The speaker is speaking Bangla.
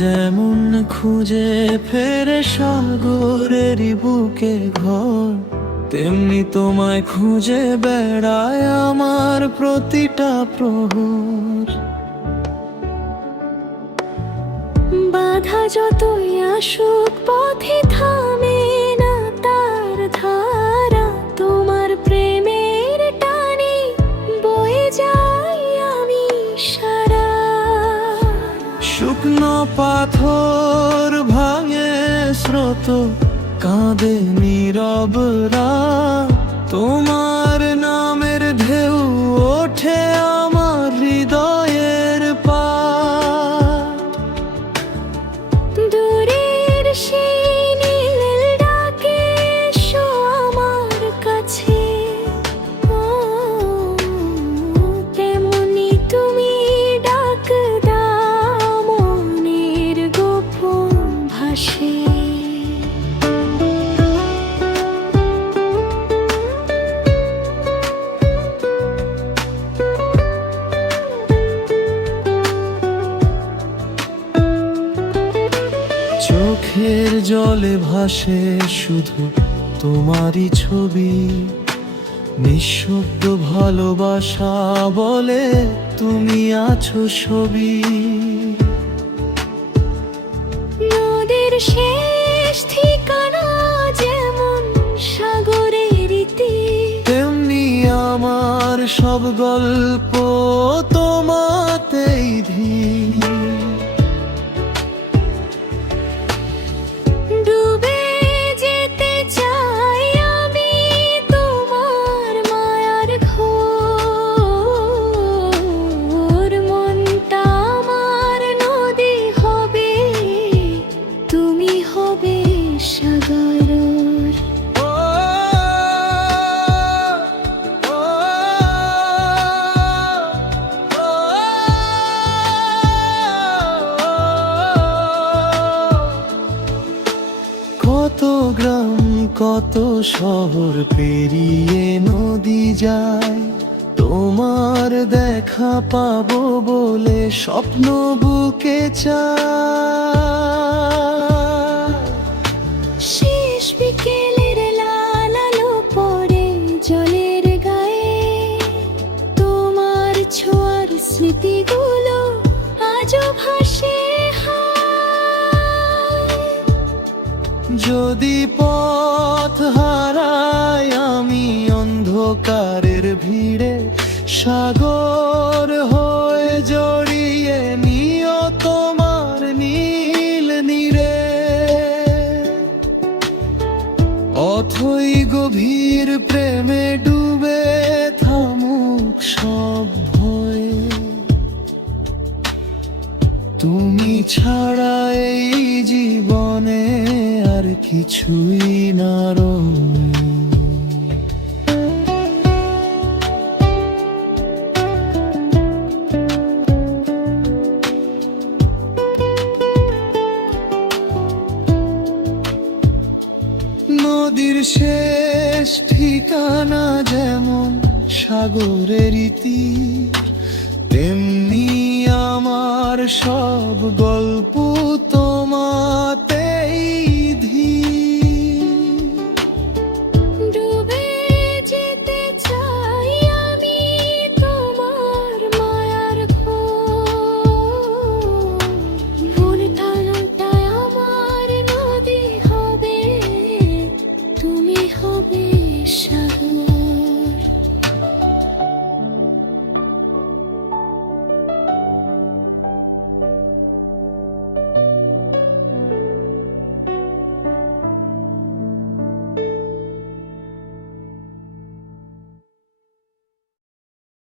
যেমন খুঁজে ফেরে সাগরের বুকে ঘর, তেমনি তোমায় খুঁজে বেড়ায় আমার প্রতিটা প্রহর। বাধা যতই আসুক পথে থামে না তার ধারা, তোমার প্রেমের টানে বয়ে যাই আমি সারা। শুকনো পাথর ভাঙে স্রোত, কাঁদে নীরব রাত, তোমার নামের ঢেউ ওঠে আমার হৃদয়ের পার। দূরের সেই নীল ডাকে এসো আমার কাছে, ও তেমনি তুমি ডাক দাও মনের গোপন ভাষে। চোখের জলে ভাসে শুধু তোমারই ছবি, নিঃশব্দ ভালোবাসা বলে তুমি আছো ছবি। নদীর শেষ ঠিকানা যেমন সাগরের তীর, তেমনি আমার সব গল্প তোমাতেই ধীর। ডুবে যেতে চাই আমি তোমার মায়ার ঘোর, মনটা আমার নদী হবে, তুমি হবে সাগর। ও, ও, কত গ্রাম কত শহর পেরিয়ে নদী যায়, তোমার দেখা পাবো বলে স্বপ্ন বুকে চায়। শেষ বিকেলের লাল আলো পড়ে জলের গায়ে, তোমার ছোঁয়ার স্মৃতিগুলো আজও ভাসে হায়। যদি পথ হারাই আমি অন্ধকারের ভিড়ে, সাগর হয়ে জড়িয়ে নিও তোমার নীল নীরে। অথই গভীর প্রেমে ডুবে থামুক সব ভয়ে, তুমি ছাড়া এই জীবনে আর কিছুই না রয়। নদীর শেষ ঠিকানা যেমন সাগরের তীর, তেমনি আমার সব গল্প তো